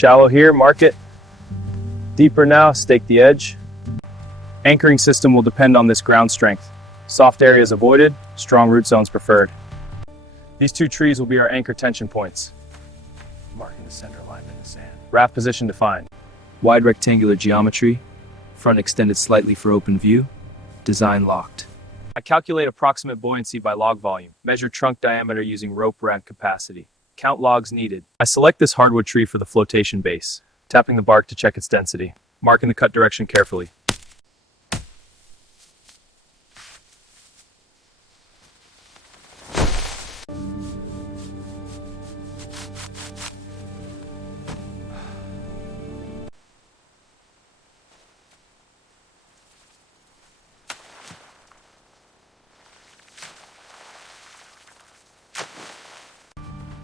Shallow here, mark it. Deeper now, stake the edge. Anchoring system will depend on this ground strength. Soft areas avoided, strong root zones preferred. These two trees will be our anchor tension points. Marking the center alignment in the sand. Raft position defined. Wide rectangular geometry, front extended slightly for open view, design locked. I calculate approximate buoyancy by log volume, measure trunk diameter using rope rack capacity, count logs needed. I select this hardwood tree for the flotation base, tapping the bark to check its density, marking the cut direction carefully.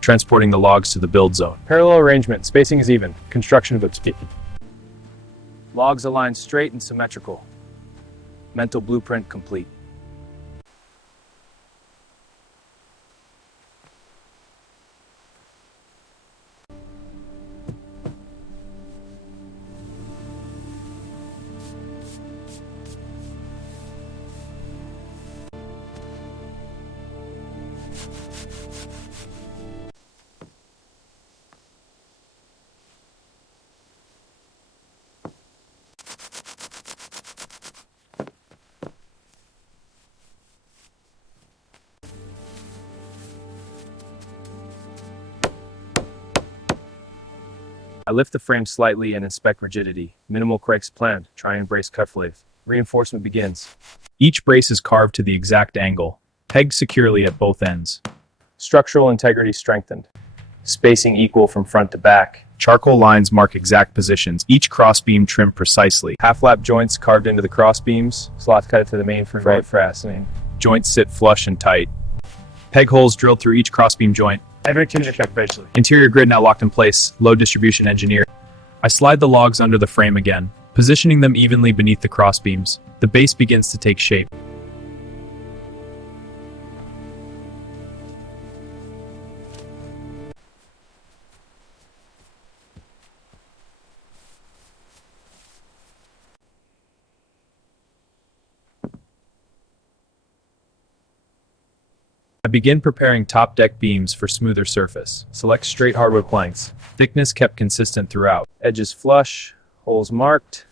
Transporting the logs to the build zone. Parallel arrangement, spacing is even, construction of its speed. Logs aligned straight and symmetrical. Mental blueprint complete. I lift the frame slightly and inspect rigidity. Minimal cracks planned. Try and brace cut flave. Reinforcement begins. Each brace is carved to the exact angle, pegged securely at both ends. Structural integrity strengthened. Spacing equal from front to back. Charcoal lines mark exact positions, each crossbeam trimmed precisely. Half-lap joints carved into the crossbeams. Slots cut to the main for right fastening. Joints sit flush and tight. Peg holes drilled through each crossbeam joint. Interior grid now locked in place, load distribution engineered. I slide the logs under the frame again, positioning them evenly beneath the crossbeams. The base begins to take shape. I begin preparing top deck beams for smoother surface. Select straight hardwood planks. Thickness kept consistent throughout. Edges flush, holes marked.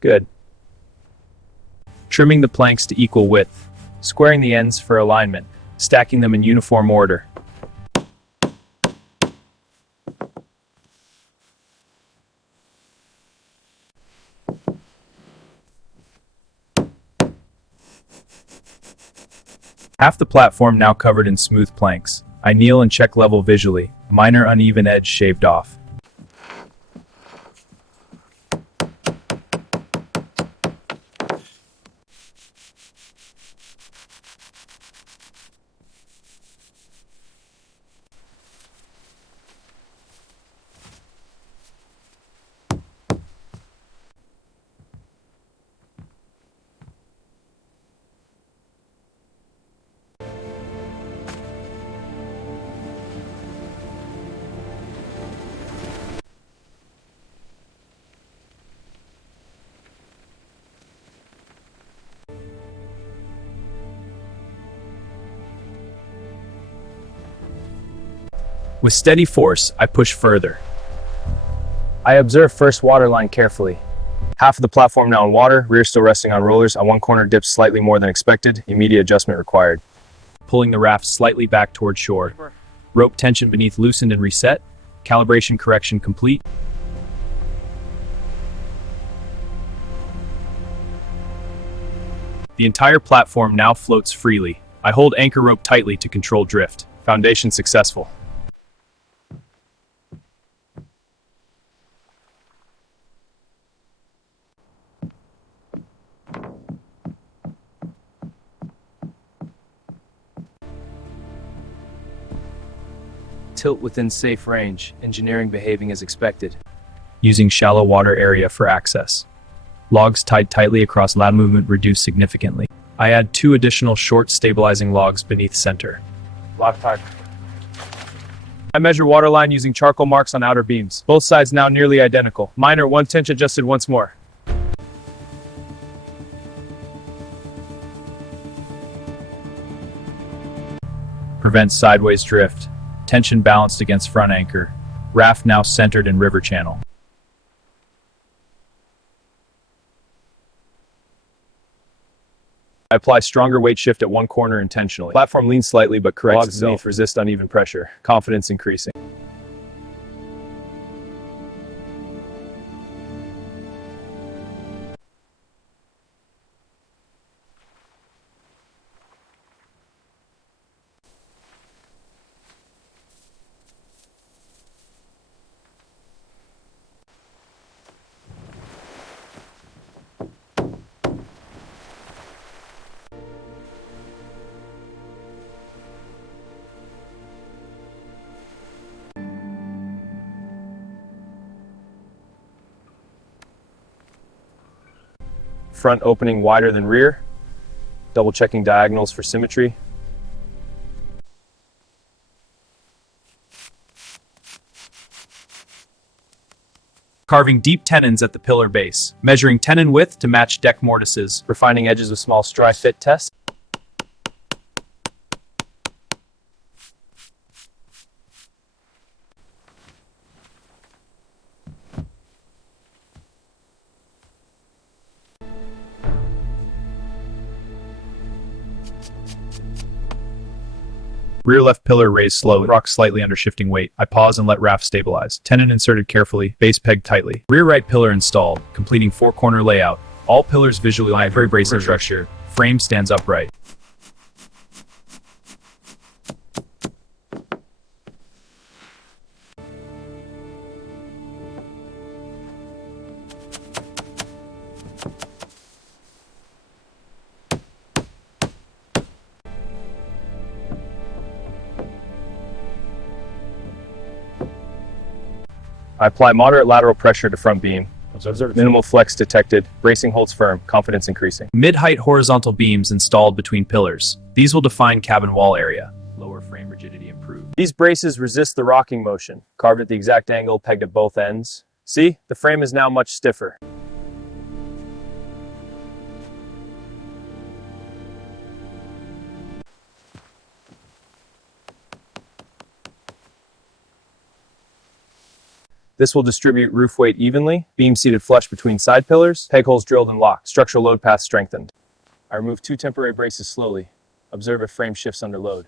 Good. Trimming the planks to equal width. Squaring the ends for alignment. Stacking them in uniform order. Half the platform now covered in smooth planks. I kneel and check level visually, minor uneven edge shaved off. With steady force, I push further. I observe first water line carefully. Half of the platform now in water, rear still resting on rollers. On one corner dips slightly more than expected. Immediate adjustment required. Pulling the raft slightly back toward shore. Rope tension beneath loosened and reset. Calibration correction complete. The entire platform now floats freely. I hold anchor rope tightly to control drift. Foundation successful. Tilt within safe range, engineering behaving as expected. Using shallow water area for access. Logs tied tightly across lat movement reduced significantly. I add 2 additional short stabilizing logs beneath center. Lock tight. I measure waterline using charcoal marks on outer beams. Both sides now nearly identical. Minor 1 inch adjusted once more. Prevents sideways drift. Tension balanced against front anchor. Raft now centered in river channel. I apply stronger weight shift at one corner intentionally. Platform leans slightly but corrects itself. Resist uneven pressure. Confidence increasing. Front opening wider than rear. Double checking diagonals for symmetry. Carving deep tenons at the pillar base. Measuring tenon width to match deck mortises. Refining edges with small dry fit test. Rear left pillar raised slowly, rock slightly under shifting weight. I pause and let raft stabilize. Tenon inserted carefully, base pegged tightly. Rear right pillar installed, completing 4-corner layout. All pillars visually lie very bracing structure. Frame stands upright. I apply moderate lateral pressure to front beam. Minimal flex detected. Bracing holds firm. Confidence increasing. Mid-height horizontal beams installed between pillars. These will define cabin wall area. Lower frame rigidity improved. These braces resist the rocking motion. Carved at the exact angle, pegged at both ends. See? The frame is now much stiffer. This will distribute roof weight evenly. Beam seated flush between side pillars. Peg holes drilled and locked. Structural load path strengthened. I remove 2 temporary braces slowly. Observe if frame shifts under load.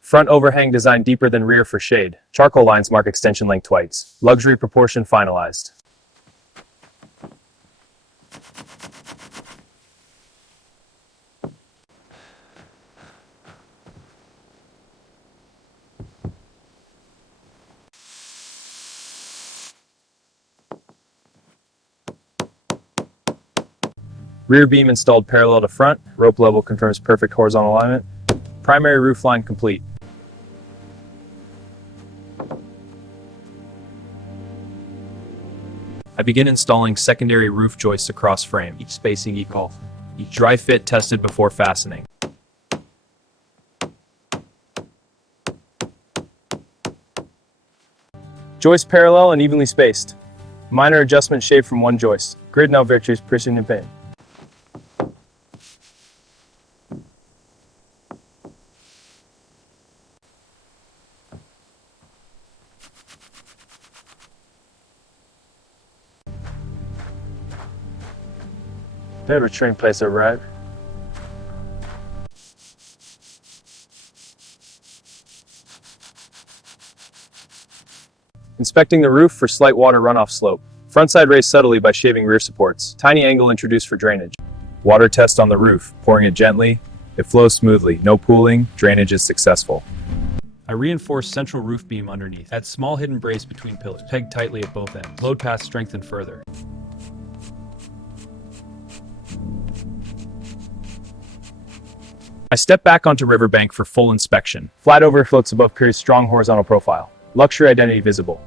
Front overhang designed deeper than rear for shade. Charcoal lines mark extension length twice. Luxury proportion finalized. Rear beam installed parallel to front. Rope level confirms perfect horizontal alignment. Primary roof line complete. I begin installing secondary roof joists across frame, each spacing equal. Each dry fit tested before fastening. Joist parallel and evenly spaced. Minor adjustment shaved from one joist. Grid now virtues precision and pain. Their train place arrived. Inspecting the roof for slight water runoff slope. Front side raised subtly by shaving rear supports. Tiny angle introduced for drainage. Water test on the roof. Pouring it gently. It flows smoothly. No pooling. Drainage is successful. I reinforce central roof beam underneath. Add small hidden brace between pillars. Peg tightly at both ends. Load path strengthened further. I step back onto riverbank for full inspection. Flat over floats above creates strong horizontal profile. Luxury identity visible.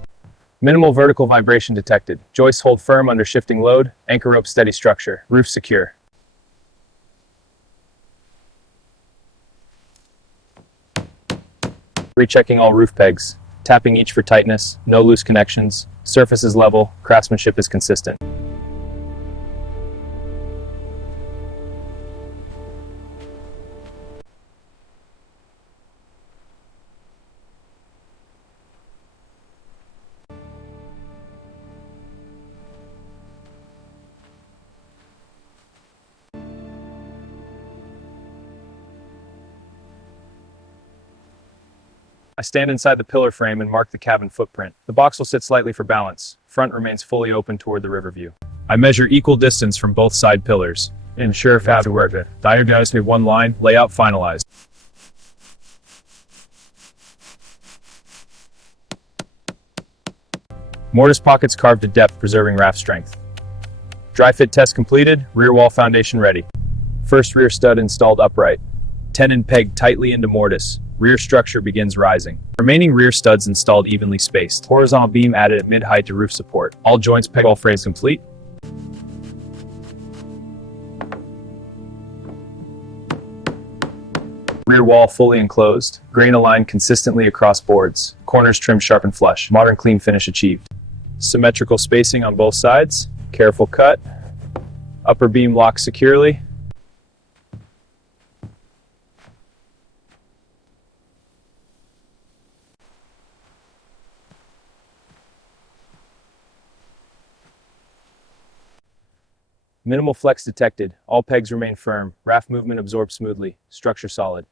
Minimal vertical vibration detected. Joists hold firm under shifting load. Anchor rope steady structure. Roof secure. Rechecking all roof pegs. Tapping each for tightness. No loose connections. Surface is level. Craftsmanship is consistent. I stand inside the pillar frame and mark the cabin footprint. The box will sit slightly for balance. Front remains fully open toward the river view. I measure equal distance from both side pillars. Ensure fast to work. Diagonally one line, layout finalized. Mortise pockets carved to depth, preserving raft strength. Dry fit test completed, rear wall foundation ready. First rear stud installed upright. Tenon pegged tightly into mortise. Rear structure begins rising. Remaining rear studs installed evenly spaced. Horizontal beam added at mid-height to roof support. All joints peg, all frames complete. Rear wall fully enclosed. Grain aligned consistently across boards. Corners trimmed sharp and flush. Modern clean finish achieved. Symmetrical spacing on both sides. Careful cut. Upper beam locked securely. Minimal flex detected. All pegs remain firm. Raft movement absorbed smoothly. Structure solid.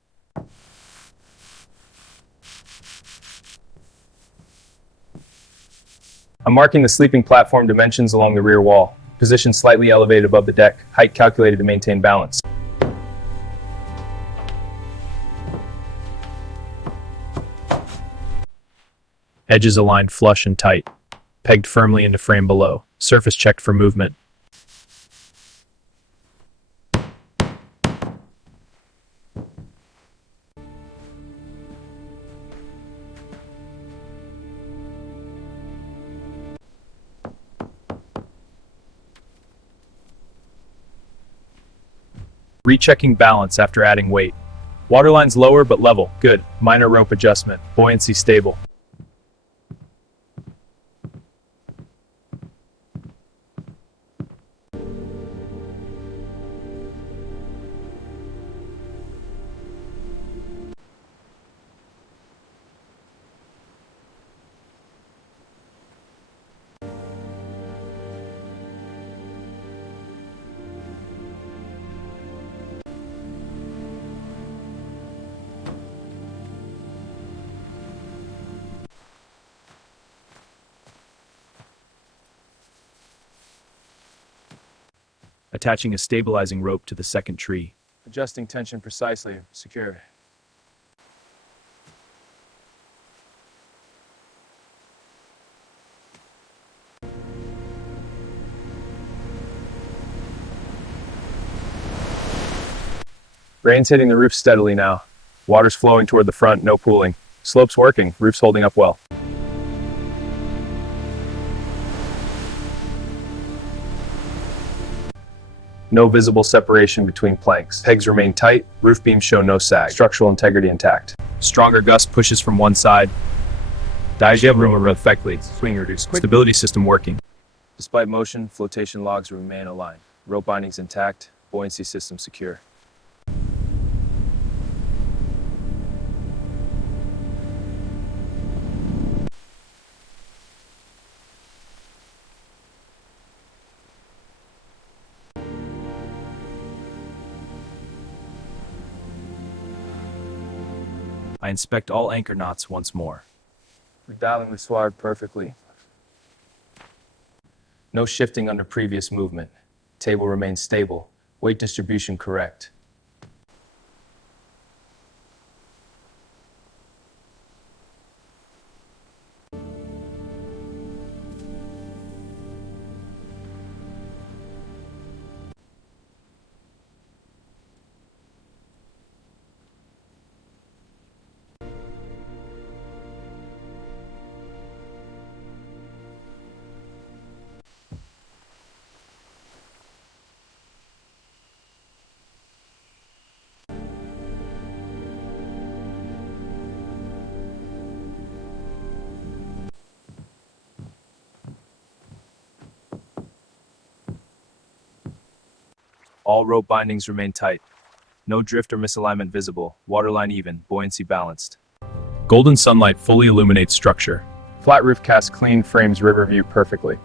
I'm marking the sleeping platform dimensions along the rear wall. Position slightly elevated above the deck. Height calculated to maintain balance. Edges aligned flush and tight. Pegged firmly into frame below. Surface checked for movement. Rechecking balance after adding weight. Waterline's lower but level. Good. Minor rope adjustment. Buoyancy stable. Attaching a stabilizing rope to the second tree. Adjusting tension precisely. Secure. Rain's hitting the roof steadily now. Water's flowing toward the front, no pooling. Slope's working, roof's holding up well. No visible separation between planks. Pegs remain tight, roof beams show no sag. Structural integrity intact. Stronger gust pushes from one side. Diaphragm effectively. Swing reduced. Stability system working. Despite motion, flotation logs remain aligned. Rope bindings intact. Buoyancy system secure. I inspect all anchor knots once more. Dialing the sward perfectly. No shifting under previous movement. Table remains stable. Weight distribution correct. All rope bindings remain tight. No drift or misalignment visible. Waterline even, buoyancy balanced. Golden sunlight fully illuminates structure. Flat roof casts clean frames river view perfectly.